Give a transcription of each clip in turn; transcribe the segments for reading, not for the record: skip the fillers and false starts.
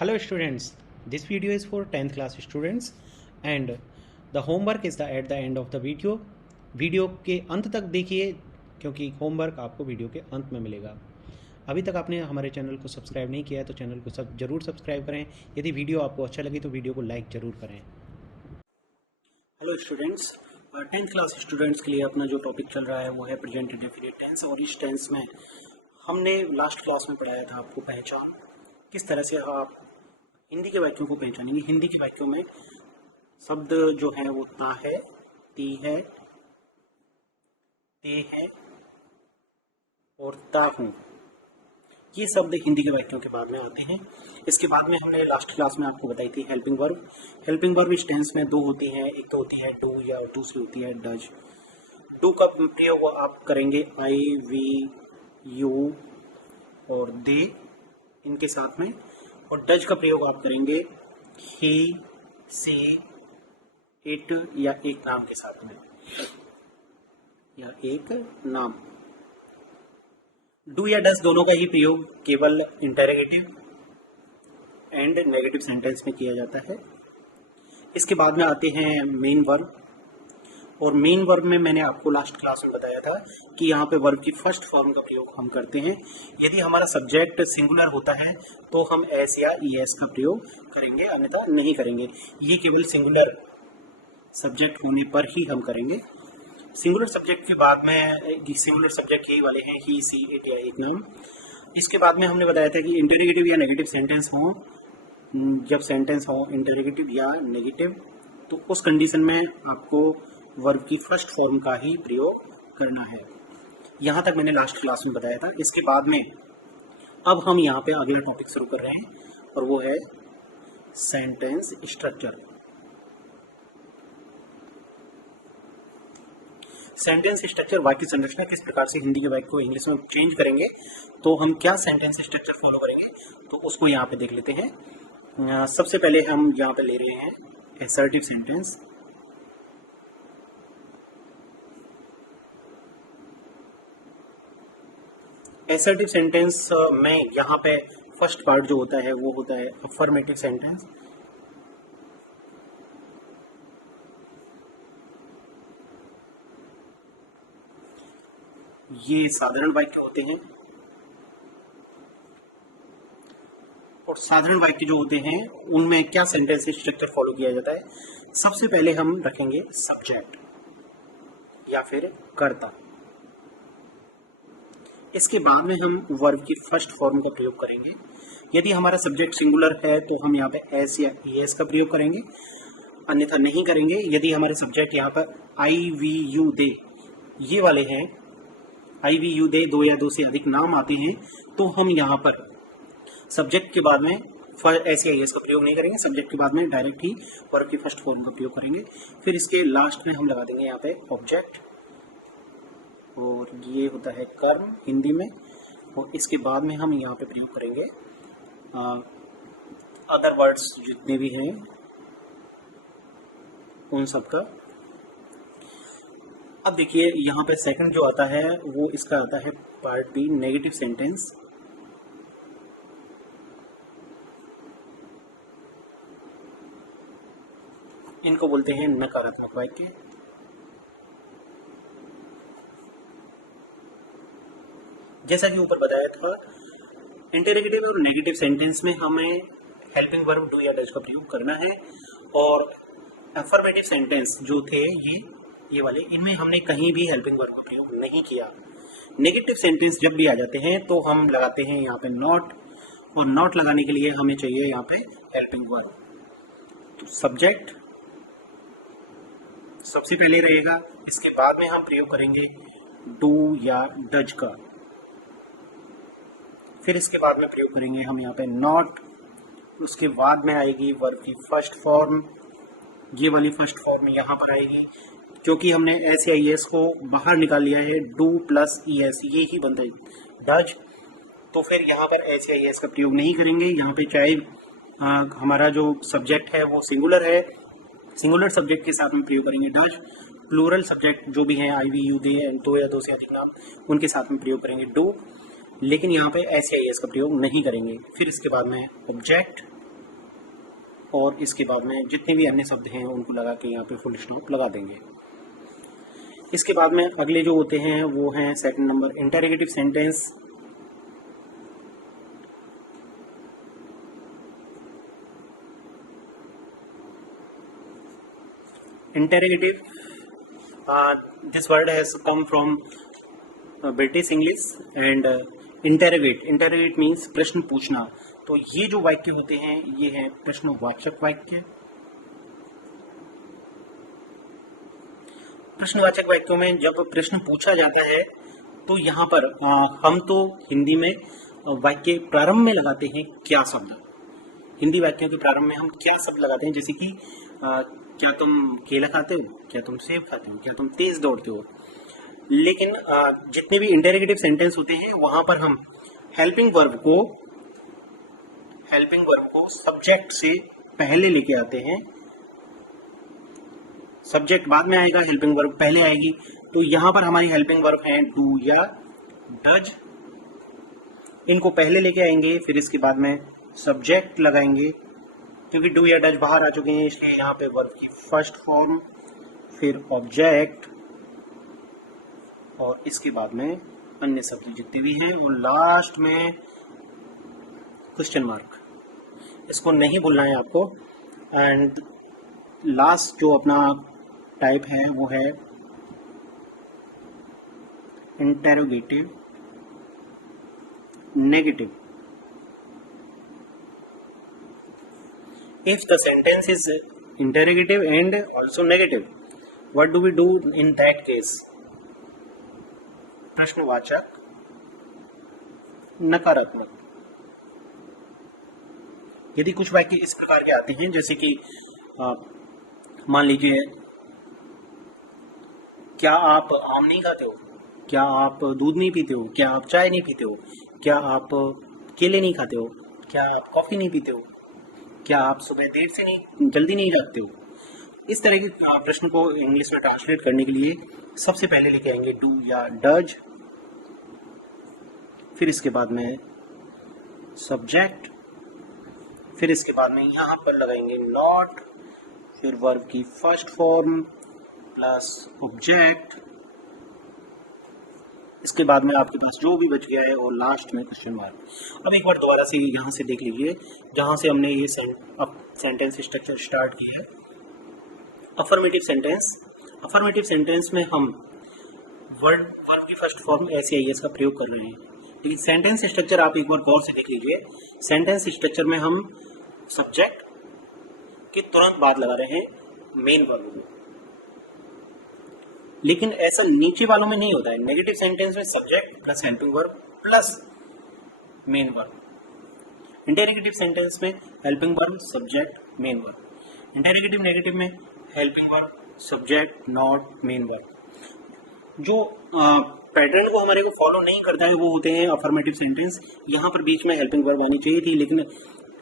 Hello students, this video is for 10th class students and the homework is at the end of the video. Video के अंत तक देखिए क्योंकि homework आपको video के अंत में मिलेगा। अभी तक आपने हमारे चैनल को सब्सक्राइब नहीं किया है तो चैनल को जरूर सब्सक्राइब करें। यदि वीडियो आपको अच्छा लगे तो वीडियो को लाइक जरूर करें। Hello students, 10th class students के लिए अपना जो टॉपिक चल रहा है वो है प्रेजेंट इंडेफिनिट टेंस। और इस टेंस में हमने लास्ट क्लास में पढ़ाया था आपको पहचान, किस तरह से आप हिंदी के वाक्यों को पहचानेंगे। हिंदी के वाक्यों में शब्द जो है वो ता है, ती है, ते है और ता हूँ, ये शब्द हिंदी के वाक्यों के बाद में आते हैं। इसके बाद में हमने लास्ट क्लास में आपको बताई थी हेल्पिंग वर्ब। हेल्पिंग वर्ब इस टेंस में दो होती हैं, एक तो होती है डू या दूसरी होती है डज। डू का प्रयोग आप करेंगे आई, वी, यू और दे इनके साथ में, और डज का प्रयोग आप करेंगे ही, सी, इट या एक नाम के साथ में, या एक नाम। डू या डज दोनों का ही प्रयोग केवल इंटरोगेटिव एंड नेगेटिव सेंटेंस में किया जाता है। इसके बाद में आते हैं मेन वर्ब, और मेन वर्ब में मैंने आपको लास्ट क्लास में बताया था कि यहाँ पे वर्ब की फर्स्ट फॉर्म का प्रयोग हम करते हैं। यदि हमारा सब्जेक्ट सिंगुलर होता है तो हम एस या ईएस का प्रयोग करेंगे, अन्यथा नहीं करेंगे। ये केवल सिंगुलर सब्जेक्ट होने पर ही हम करेंगे। सिंगुलर सब्जेक्ट के बाद में सिंगुलर सब्जेक्ट यही वाले हैं ही, सी, इट या एक नाम। इसके बाद में हमने बताया था कि इंटरोगेटिव या नेगेटिव सेंटेंस हो, जब सेंटेंस हो इंटरोगेटिव या नेगेटिव तो उस कंडीशन में आपको वर्ब की फर्स्ट फॉर्म का ही प्रयोग करना है। यहाँ तक मैंने लास्ट क्लास में बताया था। इसके बाद में अब हम यहाँ पे अगला टॉपिक शुरू कर रहे हैं और वो है सेंटेंस स्ट्रक्चर। सेंटेंस स्ट्रक्चर, वाक्य संरचना, किस प्रकार से हिंदी के वाक्य को इंग्लिश में चेंज करेंगे, तो हम क्या सेंटेंस स्ट्रक्चर फॉलो करेंगे तो उसको यहाँ पे देख लेते हैं। सबसे पहले हम यहाँ पे ले रहे हैं असर्टिव सेंटेंस। असर्टिव सेंटेंस में यहाँ पे फर्स्ट पार्ट जो होता है वो होता है अफर्मेटिव सेंटेंस। ये साधारण वाक्य होते हैं, और साधारण वाक्य जो होते हैं उनमें क्या सेंटेंस स्ट्रक्चर फॉलो किया जाता है। सबसे पहले हम रखेंगे सब्जेक्ट या फिर कर्ता। इसके बाद में हम वर्ब की फर्स्ट फॉर्म का प्रयोग करेंगे। यदि हमारा सब्जेक्ट सिंगुलर है तो हम यहाँ पे एस या ईएस का प्रयोग करेंगे, अन्यथा नहीं करेंगे। यदि हमारे सब्जेक्ट यहाँ पर आई, वी, यू, दे ये वाले हैं, आई, वी, यू, दे दो या दो से अधिक नाम आते हैं, तो हम यहाँ पर सब्जेक्ट के बाद में एस या ईएस का प्रयोग नहीं करेंगे। सब्जेक्ट के बाद में डायरेक्ट ही वर्ब की फर्स्ट फॉर्म का प्रयोग करेंगे। फिर इसके लास्ट में हम लगा देंगे यहाँ पे ऑब्जेक्ट, और ये होता है कर्म हिंदी में। और इसके बाद में हम यहाँ पे प्रयोग करेंगे अदर वर्ड्स जितने भी हैं उन सब का। अब देखिए यहाँ पे सेकंड जो आता है वो इसका आता है पार्ट बी, नेगेटिव सेंटेंस। इनको बोलते हैं नकारात्मक वाक्य। जैसा कि ऊपर बताया था, इंटरोगेटिव और नेगेटिव सेंटेंस में हमें हेल्पिंग वर्ब डू या डज का प्रयोग करना है, और अफर्मेटिव सेंटेंस जो थे ये वाले, इनमें हमने कहीं भी हेल्पिंग वर्ब का प्रयोग नहीं किया। नेगेटिव सेंटेंस जब भी आ जाते हैं तो हम लगाते हैं यहाँ पे नॉट, और नॉट लगाने के लिए हमें चाहिए यहाँ पे हेल्पिंग वर्ब। तो सब्जेक्ट सबसे पहले रहेगा, इसके बाद में हम प्रयोग करेंगे डू या डज का। फिर इसके बाद में प्रयोग करेंगे हम यहाँ पे नॉट, उसके बाद में आएगी वर्ब की फर्स्ट फॉर्म। ये वाली फर्स्ट फॉर्म यहाँ पर आएगी, क्योंकि हमने एस या ईएस को बाहर निकाल लिया है, डू प्लस ईएस ये ही बनता है डज। तो फिर यहाँ पर एस या ईएस का प्रयोग नहीं करेंगे। यहाँ पे चाहे हमारा जो सब्जेक्ट है वो सिंगुलर है, सिंगुलर सब्जेक्ट के साथ में प्रयोग करेंगे डज। प्लूरल सब्जेक्ट जो भी हैं आई, वी, यू, दे, दो या दो से अधिक नाम, उनके साथ में प्रयोग करेंगे डू। लेकिन यहाँ पे एस या एस का प्रयोग नहीं करेंगे। फिर इसके बाद में ऑब्जेक्ट, और इसके बाद में जितने भी अन्य शब्द हैं उनको लगा के यहाँ पे फुल स्टॉप लगा देंगे। इसके बाद में अगले जो होते हैं वो हैं second number interrogative sentence. Interrogative, this word has come from British English and interrogate means प्रश्न पूछना। तो ये जो वाक्य होते हैं ये है प्रश्नवाचक वाक्य। प्रश्नवाचक वाक्यों में जब प्रश्न पूछा जाता है तो यहाँ पर हम तो हिंदी में वाक्य प्रारंभ में लगाते हैं क्या शब्द। हिंदी वाक्यों के प्रारंभ में हम क्या शब्द लगाते हैं, जैसे कि क्या तुम केला खाते हो, क्या तुम सेब खाते हो, क्या तुम तेज दौड़ते हो। लेकिन जितने भी इंटरोगेटिव सेंटेंस होते हैं वहां पर हम हेल्पिंग वर्ब को सब्जेक्ट से पहले लेके आते हैं। सब्जेक्ट बाद में आएगा, हेल्पिंग वर्ब पहले आएगी। तो यहां पर हमारी हेल्पिंग वर्ब है डू या डज, इनको पहले लेके आएंगे, फिर इसके बाद में सब्जेक्ट लगाएंगे। क्योंकि डू या डज बाहर आ चुके हैं इसलिए यहाँ पे वर्ब की फर्स्ट फॉर्म, फिर ऑब्जेक्ट और इसके बाद में अन्य शब्द जितने भी हैं और लास्ट में क्वेश्चन मार्क। इसको नहीं भूलना है आपको। एंड लास्ट जो अपना टाइप है वो है interrogative negative. If the sentence is interrogative and also negative, what do we do in that case? प्रश्नवाचक नकारात्मक। यदि कुछ वाक्य इस प्रकार के आते हैं जैसे कि मान लीजिए क्या आप आम नहीं खाते हो, क्या आप दूध नहीं पीते हो, क्या आप चाय नहीं पीते हो, क्या आप केले नहीं खाते हो, क्या आप कॉफी नहीं पीते हो, क्या आप सुबह देर से नहीं जल्दी नहीं जागते हो। इस तरह के प्रश्न को इंग्लिश में ट्रांसलेट करने के लिए सबसे पहले लेके आएंगे डू या डज, फिर इसके बाद में सब्जेक्ट, फिर इसके बाद में यहां पर लगाएंगे नॉट, फिर वर्ब की फर्स्ट फॉर्म प्लस ऑब्जेक्ट। इसके बाद में आपके पास जो भी बच गया है और लास्ट में क्वेश्चन मार्क। अब एक बार दोबारा से यहाँ से देख लीजिए जहां से हमने ये सेंटेंस स्ट्रक्चर स्टार्ट किया है। अफर्मेटिव सेंटेंस, अफर्मेटिव सेंटेंस में हम वर्ब की फर्स्ट फॉर्म SAIS का प्रयोग कर रहे हैं। लेकिन सेंटेंस स्ट्रक्चर आप एक बार गौर से देख लीजिए। सेंटेंस स्ट्रक्चर में हम सब्जेक्ट के तुरंत बाद लगा रहे हैं मेन वर्ब, लेकिन ऐसा नीचे वालों में नहीं होता है। नेगेटिव सेंटेंस में subject plus helping verb plus main verb. Interrogative sentence में helping verb subject main verb. Interrogative negative में helping verb subject not main verb. जो पैटर्न को हमारे को फॉलो नहीं करता है वो होते हैं अफर्मेटिव सेंटेंस। यहाँ पर बीच में हेल्पिंग वर्ब आनी चाहिए थी, लेकिन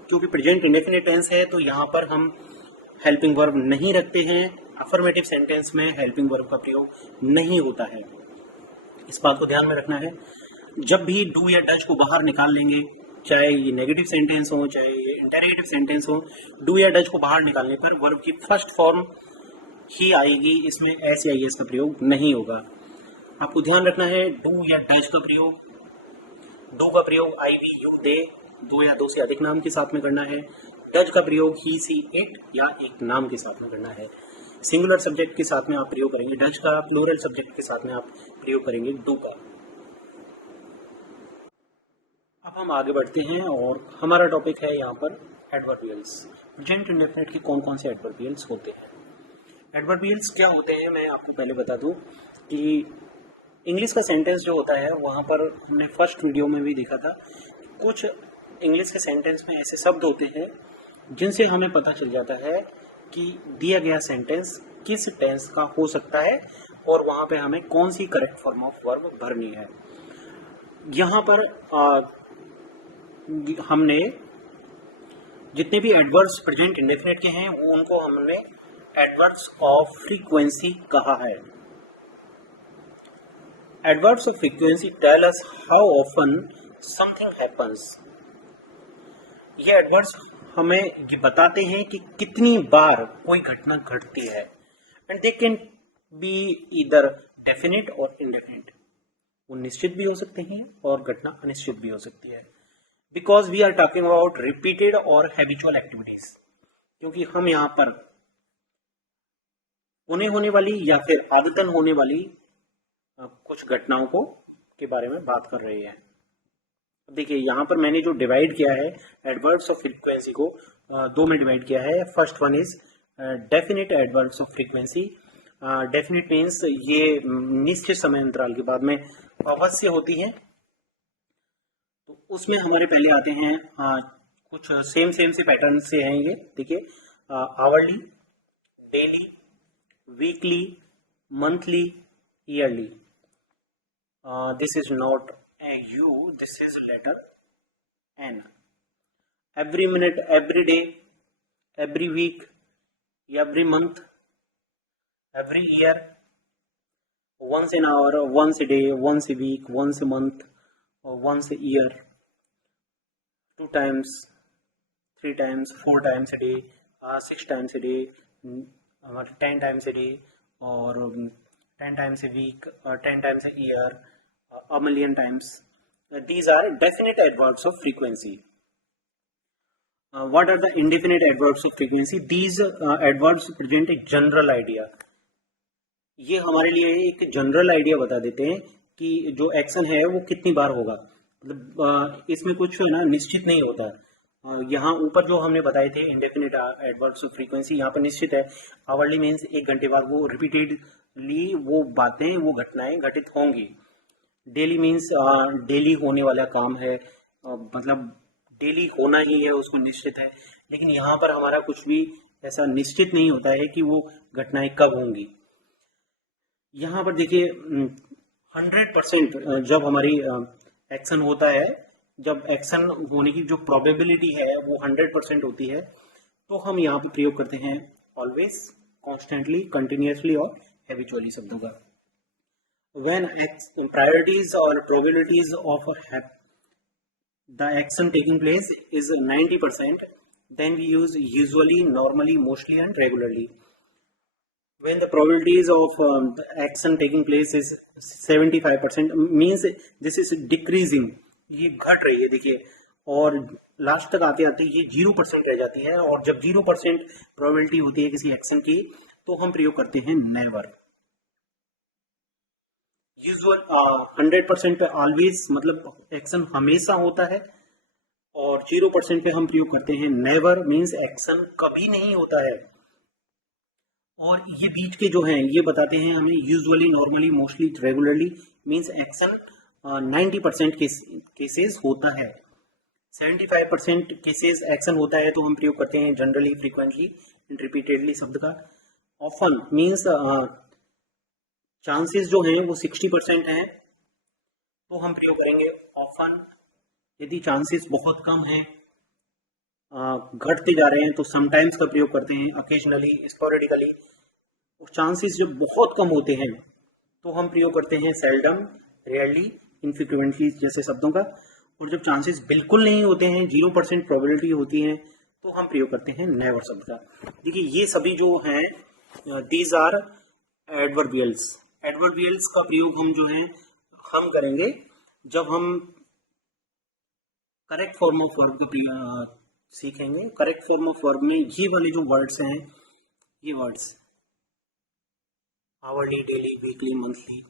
क्योंकि प्रेजेंट इंडेफिनिट टेंस है तो यहाँ पर हम हेल्पिंग वर्ब नहीं रखते हैं। अफर्मेटिव सेंटेंस में हेल्पिंग वर्ब का प्रयोग नहीं होता है। इस बात को ध्यान में रखना है। जब भी डू या डज को बाहर निकाल लेंगे, चाहे ये नेगेटिव सेंटेंस हो चाहे ये इंटरोगेटिव सेंटेंस हो, डू या डज को बाहर निकालने पर वर्ब की फर्स्ट फॉर्म ही आएगी, इसमें SAIS का प्रयोग नहीं होगा। आपको ध्यान रखना है डू या डज का प्रयोग, डू का प्रयोग I, we, you, they, दो या दो से अधिक नाम के साथ में करना है। डज का प्रयोग he, she, it या एक नाम के साथ में करना है। सिंगुलर सब्जेक्ट के साथ में आप प्रयोग करेंगे डज का, प्लूरल सब्जेक्ट के साथ में आप प्रयोग करेंगे डू का। अब हम आगे बढ़ते हैं और हमारा टॉपिक है यहाँ पर एडवर्बियल्स। प्रेजेंट इंडेफिनिट के कौन कौन से एडवर्बियल्स होते हैं। एडवर्बियल्स क्या होते हैं मैं आपको पहले बता दूं कि इंग्लिश का सेंटेंस जो होता है वहाँ पर हमने फर्स्ट वीडियो में भी देखा था, कुछ इंग्लिश के सेंटेंस में ऐसे शब्द होते हैं जिनसे हमें पता चल जाता है कि दिया गया सेंटेंस किस टेंस का हो सकता है और वहाँ पे हमें कौन सी करेक्ट फॉर्म ऑफ वर्ब भरनी है। यहाँ पर हमने जितने भी एडवर्ब्स प्रेजेंट इंडेफिनिट के हैं वो उनको हमने एडवर्ब्स ऑफ फ्रीक्वेंसी कहा है। Adverbs of frequency tell us how often something happens. ये एडवर्ब्स हमें ये बताते हैं कि कितनी बार कोई घटना घटती है, and they can be either definite और इनडेफिनेट। वो निश्चित भी हो सकते हैं और घटना अनिश्चित भी हो सकती है, because we are talking about repeated और हैबिचुअल एक्टिविटीज। क्योंकि हम यहाँ पर होने वाली या फिर आदतन होने वाली कुछ घटनाओं को के बारे में बात कर रहे हैं। देखिए यहाँ पर मैंने जो डिवाइड किया है एडवर्ब्स ऑफ फ्रीक्वेंसी को दो में डिवाइड किया है। First one is definite adverbs of frequency. Definite means ये निश्चित समय अंतराल के बाद में अवश्य होती है। तो उसमें हमारे पहले आते हैं कुछ सेम से पैटर्न से हैं ये। देखिए hourly, daily, weekly, monthly, yearly. This is not a U, this is letter N. Every minute, every day, every week, every month, every year, once an hour, once a day, once a week, once a month, or once a year, 2 times, 3 times, 4 times a day, 6 times a day, 10 times a day, or 10 times a week, 10 times a year, a million times. These are definite adverbs of frequency. What are the indefinite adverbs of frequency? These adverbs present a general idea. ये हमारे लिए एक general idea बता देते हैं कि जो action है वो कितनी बार होगा। मतलब इसमें कुछ है ना निश्चित नहीं होता। यहाँ ऊपर जो हमने बताए थे इंडेफिनिट एडवर्ब्स ऑफ फ्रीक्वेंसी, यहाँ पर निश्चित है। आवरली मीन्स एक घंटे बाद वो रिपीटेडली वो बातें, वो घटनाएं घटित होंगी। डेली मीन्स डेली होने वाला काम है, मतलब डेली होना ही है, उसको निश्चित है। लेकिन यहाँ पर हमारा कुछ भी ऐसा निश्चित नहीं होता है कि वो घटनाएं कब होंगी। यहाँ पर देखिए 100% जब हमारी एक्शन होता है, जब एक्शन होने की जो प्रोबेबिलिटी है वो 100% होती है, तो हम यहाँ पे प्रयोग करते हैं ऑलवेज, कॉन्स्टेंटली, कंटिन्यूसली और हैबिचुअली शब्दों का। When priorities or probabilities of the action taking place is 90%, then we use usually, normally, mostly and regularly. When the probabilities of the action taking place is 75%, means this is decreasing, ये घट रही है देखिए, और last तक आते आते ये 0% रह जाती है। और जब 0% प्रोबेबिलिटी होती है किसी एक्शन की, तो हम प्रयोग करते हैं नेवर। यूजुअल 100% पे ऑलवेज, मतलब एक्शन हमेशा होता है, और 0% पे हम प्रयोग करते हैं नेवर, मीन्स एक्शन कभी नहीं होता है। और ये बीच के जो हैं ये बताते हैं हमें usually, normally, mostly, regularly, means action 90% cases होता है। 75% केसेस एक्शन होता है तो हम प्रयोग करते हैं जनरली, फ्रीक्वेंटली, रिपीटेडली शब्द का। ऑफन मीन्स चांसेस जो हैं वो 60% हैं, तो हम प्रयोग करेंगे ऑफन। यदि चांसेस बहुत कम हैं, घटते जा रहे हैं, तो समटाइम्स का प्रयोग करते हैं, अकेजनली, स्पोरेडिकली। और चांसेस जब बहुत कम होते हैं तो हम प्रयोग करते हैं सेल्डम, रेयरली, इनफ्रीक्वेंटली जैसे शब्दों का। और जब चांसेस बिल्कुल नहीं होते हैं, 0% प्रोबेबिलिटी होती है, तो हम प्रयोग करते हैं नेवर शब्द का। देखिए ये सभी जो हैं दीज आर एडवर्बियल्स। एडवर्बियल्स का प्रयोग हम जो है हम करेंगे जब हम करेक्ट फॉर्म ऑफ वर्ब का सीखेंगे। करेक्ट फॉर्म ऑफ वर्ब में ये वाले जो वर्ड्स हैं, ये words hourly, daily, weekly, monthly,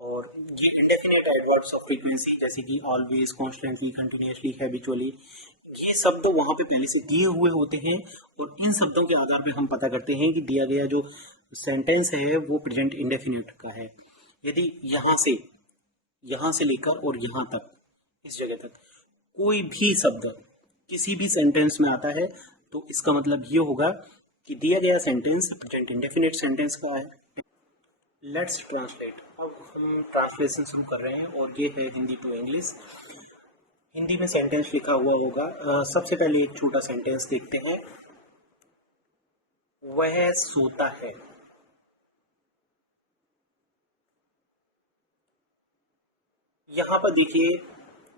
और ये इंडेफिनिट एडवर्ब्स ऑफ फ्रीक्वेंसी जैसे कि ऑलवेज, कॉन्स्टेंटली, कंटिन्यूसली, हैबिचुअली, ये शब्द तो वहां पे पहले से दिए हुए होते हैं। और इन शब्दों के आधार पे हम पता करते हैं कि दिया गया जो सेंटेंस है वो प्रेजेंट इंडेफिनिट का है। यदि यहाँ से लेकर और यहाँ तक, इस जगह तक कोई भी शब्द किसी भी सेंटेंस में आता है, तो इसका मतलब ये होगा कि दिया गया सेंटेंस प्रेजेंट इंडेफिनिट सेंटेंस का है। Let's translate. अब हम ट्रांसलेशन शुरू कर रहे हैं, और ये है हिंदी टू इंग्लिश। हिंदी में सेंटेंस लिखा हुआ होगा। सबसे पहले एक छोटा सेंटेंस देखते हैं। वह सोता है। यहाँ पर देखिए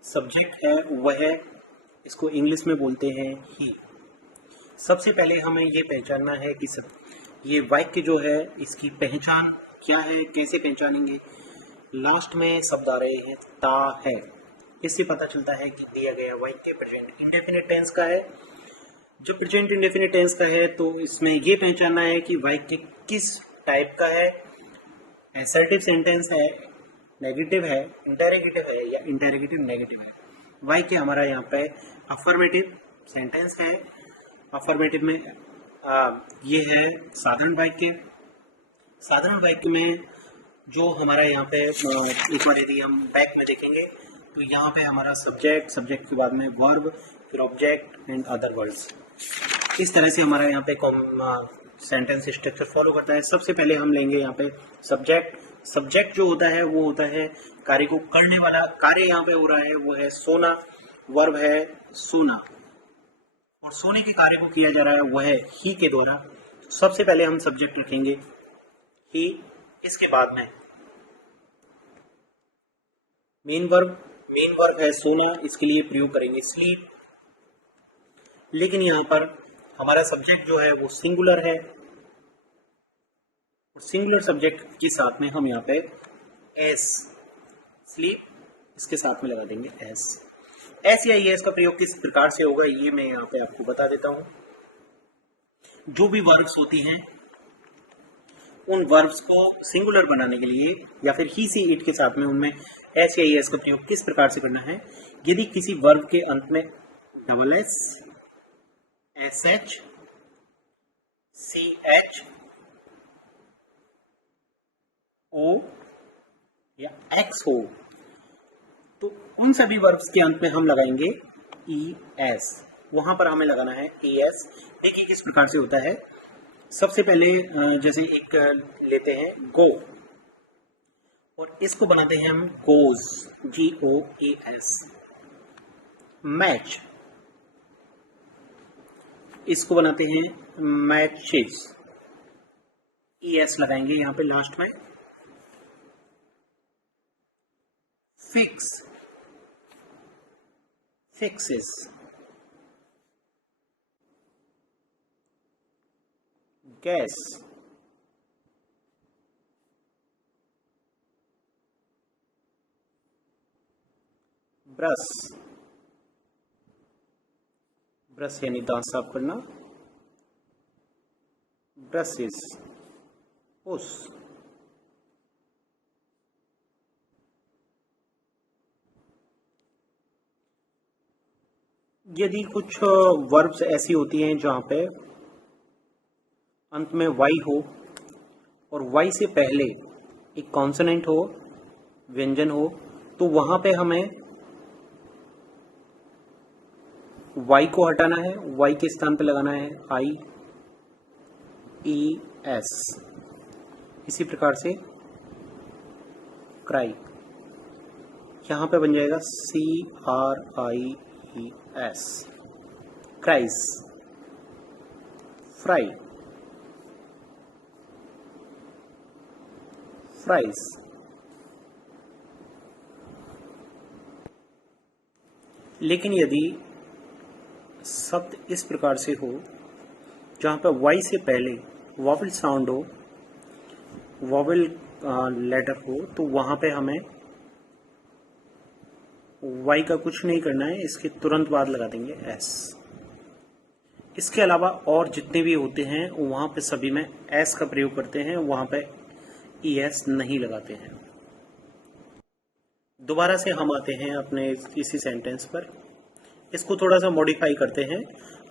सब्जेक्ट है वह, इसको इंग्लिश में बोलते हैं ही। सबसे पहले हमें ये पहचानना है कि ये वाक्य जो है इसकी पहचान क्या है, कैसे पहचानेंगे। लास्ट में शब्द आ रहे हैं ता है, इससे पता चलता है कि दिया गया वाक्य प्रेजेंट इंडेफिनिट टेंस का है। जो प्रेजेंट इंडेफिनिट टेंस का है तो इसमें ये पहचानना है कि वाक्य किस टाइप का है, असर्टिव सेंटेंस है, नेगेटिव है, इंटेरोगेटिव है या इंटेरोगेटिव नेगेटिव है। वाक्य हमारा यहाँ पे अफर्मेटिव सेंटेंस है। अफर्मेटिव में ये है साधारण वाक्य। साधारण वाक्य में जो हमारा यहाँ पे एक बार यदि हम बैक में देखेंगे तो यहाँ पे हमारा सब्जेक्ट, सब्जेक्ट के बाद में वर्ब, फिर ऑब्जेक्ट एंड अदर वर्ड्स, इस तरह से हमारा यहाँ पे सेंटेंस स्ट्रक्चर फॉलो करता है। सबसे पहले हम लेंगे यहाँ पे सब्जेक्ट। सब्जेक्ट जो होता है वो होता है कार्य को करने वाला। कार्य यहाँ पे हो रहा है वो है सोना, वर्ब है सोना, और सोने के कार्य को किया जा रहा है वो है ही के द्वारा। सबसे पहले हम सब्जेक्ट रखेंगे ही, इसके बाद में मेन वर्ब है सोना, इसके लिए प्रयोग करेंगे स्लीप। लेकिन यहाँ पर हमारा सब्जेक्ट जो है वो सिंगुलर है, और सिंगुलर सब्जेक्ट के साथ में हम यहाँ पे एस, स्लीप, इसके साथ में लगा देंगे एस। एस या एस का प्रयोग किस प्रकार से होगा ये मैं यहाँ पे आपको बता देता हूं। जो भी वर्ब्स होती हैं उन वर्ब्स को सिंगुलर बनाने के लिए या फिर ही सी इट के साथ में उनमें एस या एस का प्रयोग किस प्रकार से करना है। यदि किसी वर्ब के अंत में double S, S H, C H, O या एक्स हो तो उन सभी वर्ब्स के अंत में हम लगाएंगे ई एस। वहां पर हमें लगाना है ई एस। देखिए किस प्रकार से होता है। सबसे पहले जैसे एक लेते हैं गो, और इसको बनाते हैं हम goes, G O A S. Match, इसको बनाते हैं मैचेस, ई एस लगाएंगे यहां पे लास्ट में। Fix, fixes. Gas, brush, brush यानी दांत साफ करना, ब्रशेस, उस। यदि कुछ वर्ब्स ऐसी होती हैं जहां पे अंत में वाई हो और वाई से पहले एक कॉन्सोनेंट हो, व्यंजन हो, तो वहां पे हमें वाई को हटाना है। वाई के स्थान पे लगाना है आई ई एस। इसी प्रकार से क्राई, यहां पे बन जाएगा C R I E S, cries. Fry, fries. लेकिन यदि शब्द इस प्रकार से हो जहां पर वाई से पहले वॉवल साउंड हो, वॉवल लेटर हो, तो वहां पे हमें वाई का कुछ नहीं करना है, इसके तुरंत बाद लगा देंगे एस। इसके अलावा और जितने भी होते हैं वहां पे सभी में एस का प्रयोग करते हैं, वहां पे ई एस नहीं लगाते हैं। दोबारा से हम आते हैं अपने इसी सेंटेंस पर। इसको थोड़ा सा मॉडिफाई करते हैं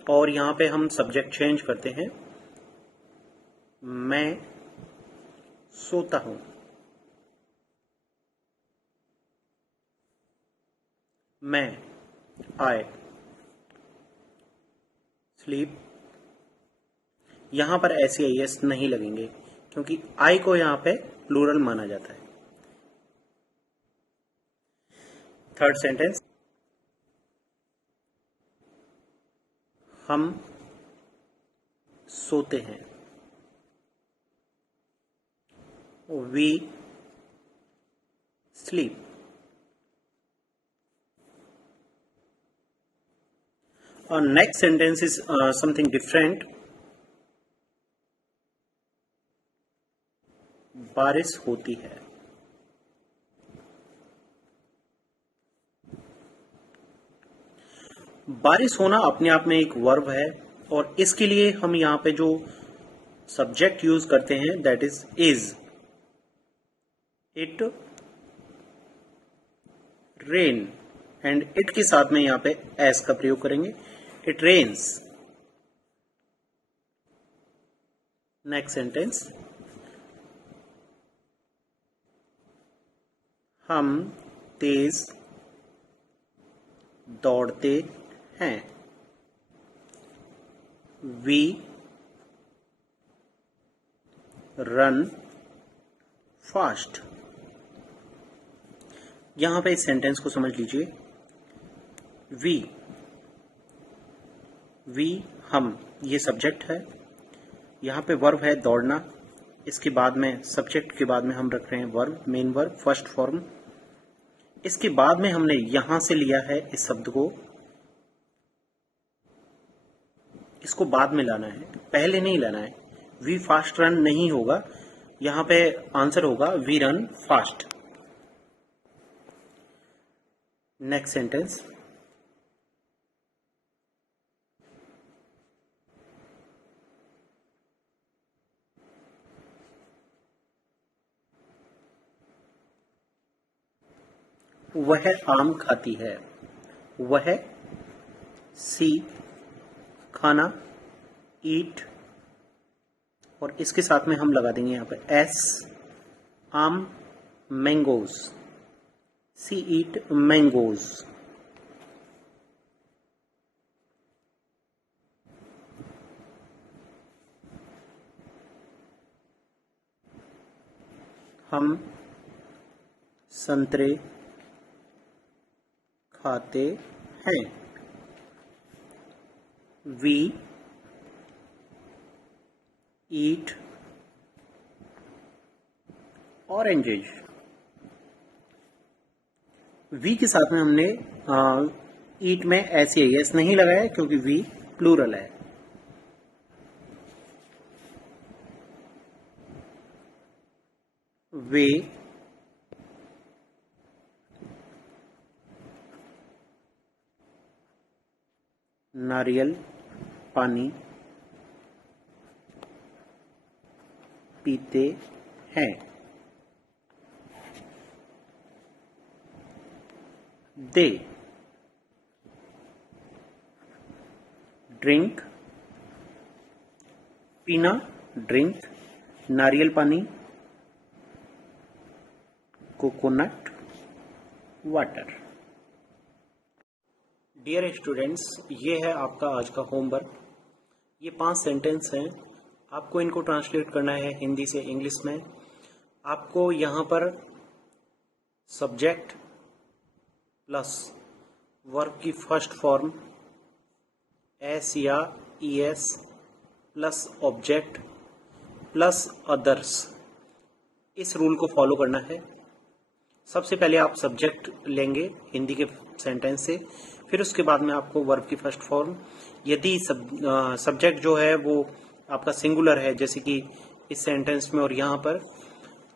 और यहाँ पे हम सब्जेक्ट चेंज करते हैं। मैं सोता हूं, मैं आई स्लीप। यहां पर ऐसे एस नहीं लगेंगे क्योंकि आई को यहां पे प्लूरल माना जाता है। थर्ड सेंटेंस, हम सोते हैं, we sleep. Next sentence is something different. बारिश होती है. बारिश होना अपने आप में एक वर्ब है और इसके लिए हम यहां पे जो सब्जेक्ट यूज करते हैं that is. It rain and it के साथ में यहां पे एस का प्रयोग करेंगे. It rains. Next sentence. हम तेज दौड़ते हैं. We run fast. यहां पे इस सेंटेंस को समझ लीजिए. वी हम ये सब्जेक्ट है. यहां पे वर्ब है दौड़ना. इसके बाद में सब्जेक्ट के बाद में हम रख रहे हैं verb, main verb, first form. इसके बाद में हमने यहां से लिया है इस शब्द को. इसको बाद में लाना है, पहले नहीं लाना है. वी फास्ट रन नहीं होगा. यहां पे आंसर होगा we run fast. Next sentence. वह आम खाती है. वह सी खाना, ईट और इसके साथ में हम लगा देंगे यहां पे एस. आम मैंगोज. सी ईट मैंगोज. हम संतरे खाते हैं. We eat oranges. वी के साथ में हमने ईट में एस नहीं लगाया क्योंकि वी प्लूरल है. वे नारियल पानी पीते हैं. They drink. पीना ड्रिंक, नारियल पानी, कोकोनट वाटर. डियर स्टूडेंट्स, ये है आपका आज का होमवर्क. ये 5 सेंटेंस हैं. आपको इनको ट्रांसलेट करना है हिंदी से इंग्लिश में. आपको यहाँ पर सब्जेक्ट प्लस वर्ब की फर्स्ट फॉर्म एस या ES plus object plus others, इस रूल को फॉलो करना है. सबसे पहले आप सब्जेक्ट लेंगे हिंदी के सेंटेंस से, फिर उसके बाद में आपको वर्ब की फर्स्ट फॉर्म. यदि सब्जेक्ट जो है वो आपका सिंगुलर है जैसे कि इस सेंटेंस में और यहाँ पर,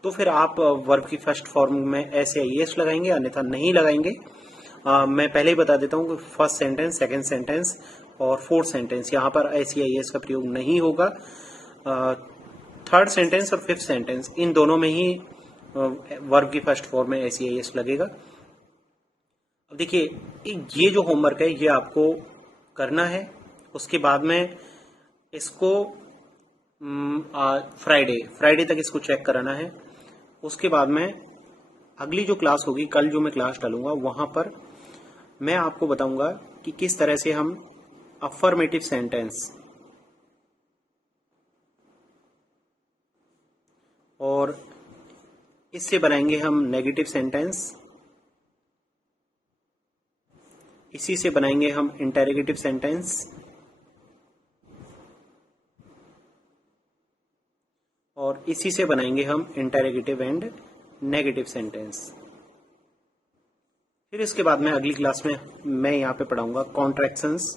तो फिर आप वर्ब की फर्स्ट फॉर्म में एस या ईएस लगाएंगे, अन्यथा नहीं लगाएंगे. मैं पहले ही बता देता हूँ कि फर्स्ट सेंटेंस, सेकंड सेंटेंस और फोर्थ सेंटेंस यहाँ पर एस या ईएस का प्रयोग नहीं होगा. थर्ड सेंटेंस और फिफ्थ सेंटेंस इन दोनों में ही वर्ब की फर्स्ट फॉर्म में एस या ईएस लगेगा. अब देखिए, ये जो होमवर्क है ये आपको करना है. उसके बाद में इसको फ्राइडे तक इसको चेक कराना है. उसके बाद में अगली जो क्लास होगी, कल जो मैं क्लास डालूंगा, वहां पर मैं आपको बताऊंगा कि किस तरह से हम अफर्मेटिव सेंटेंस और इससे बनाएंगे हम नेगेटिव सेंटेंस, इसी से बनाएंगे हम इंटेरोगेटिव सेंटेंस और इसी से बनाएंगे हम इंटेरोगेटिव एंड नेगेटिव सेंटेंस. फिर इसके बाद में अगली क्लास में मैं यहाँ पे पढ़ाऊंगा कॉन्ट्रैक्शंस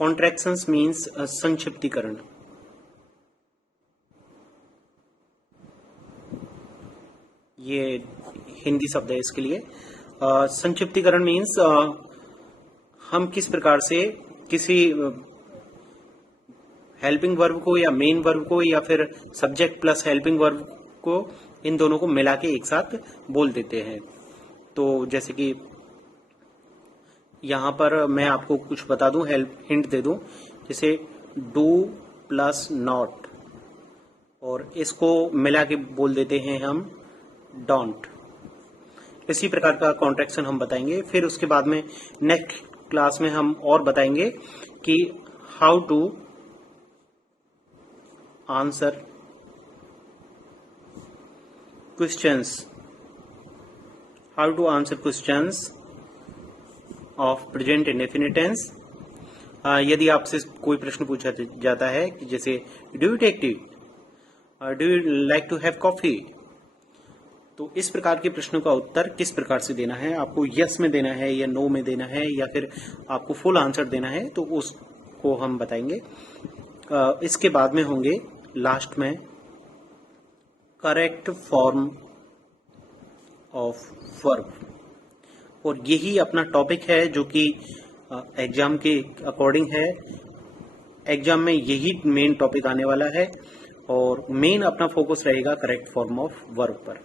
कॉन्ट्रैक्शंस मीन्स संक्षिप्तीकरण। ये हिंदी शब्द है इसके लिए। संक्षिप्तीकरण मीन्स हम किस प्रकार से किसी हेल्पिंग वर्ब को या मेन वर्ब को या फिर सब्जेक्ट प्लस हेल्पिंग वर्ब को, इन दोनों को मिला के एक साथ बोल देते हैं। तो जैसे कि यहां पर मैं आपको कुछ बता दूं, हिंट दे दूं, जैसे डू प्लस नॉट, और इसको मिला के बोल देते हैं हम डोंट। इसी प्रकार का कॉन्ट्रैक्शन हम बताएंगे। फिर उसके बाद में नेक्स्ट क्लास में हम और बताएंगे कि how to answer questions, how to answer questions of present indefinite tense. यदि आपसे कोई प्रश्न पूछा जाता है कि जैसे do you take tea, do you like to have coffee, तो इस प्रकार के प्रश्नों का उत्तर किस प्रकार से देना है, आपको यस में देना है या नो में देना है या फिर आपको फुल आंसर देना है, तो उसको हम बताएंगे। इसके बाद में होंगे लास्ट में करेक्ट फॉर्म ऑफ वर्ब, और यही अपना टॉपिक है जो कि एग्जाम के अकॉर्डिंग है। एग्जाम में यही मेन टॉपिक आने वाला है और मेन अपना फोकस रहेगा करेक्ट फॉर्म ऑफ वर्ब पर।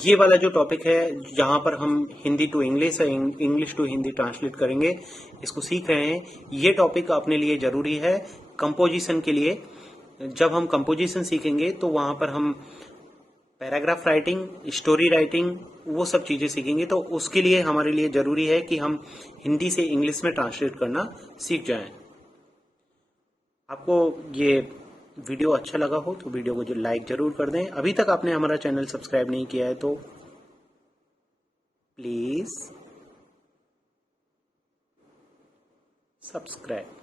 ये वाला जो टॉपिक है जहां पर हम Hindi to English, English to Hindi translate करेंगे, इसको सीख रहे हैं, ये टॉपिक अपने लिए जरूरी है कंपोजिशन के लिए। जब हम कंपोजिशन सीखेंगे तो वहां पर हम पैराग्राफ राइटिंग, स्टोरी राइटिंग, वो सब चीजें सीखेंगे। तो उसके लिए हमारे लिए जरूरी है कि हम हिंदी से इंग्लिश में ट्रांसलेट करना सीख जाएं। आपको ये वीडियो अच्छा लगा हो तो वीडियो को जो लाइक जरूर कर दें। अभी तक आपने हमारा चैनल सब्सक्राइब नहीं किया है तो प्लीज सब्सक्राइब।